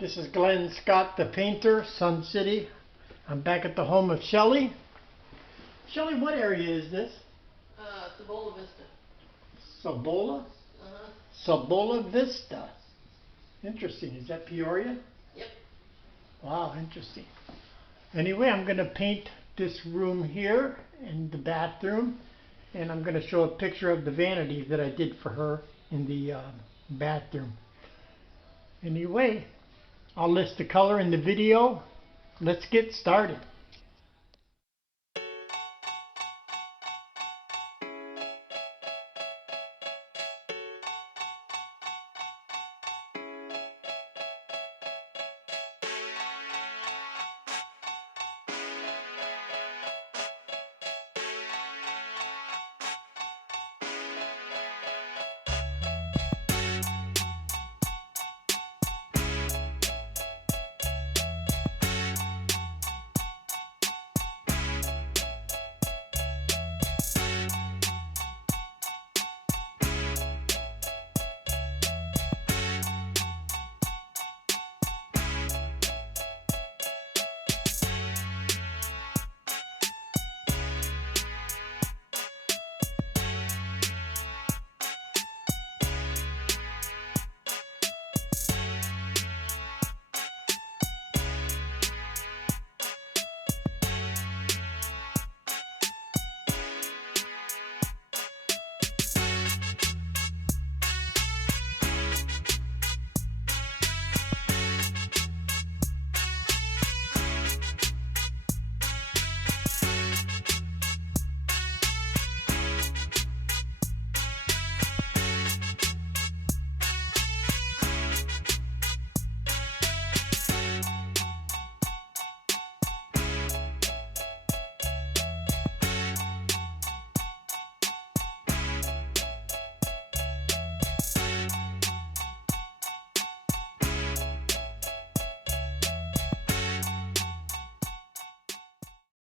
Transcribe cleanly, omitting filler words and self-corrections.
This is Glenn Scott, the painter, Sun City. I'm back at the home of Shelly. Shelly, what area is this? Cibola Vista. Cibola? Cibola Vista. Interesting. Is that Peoria? Yep. Wow, interesting. Anyway, I'm going to paint this room here and the bathroom. And I'm going to show a picture of the vanity that I did for her in the bathroom. Anyway, I'll list the color in the video. Let's get started.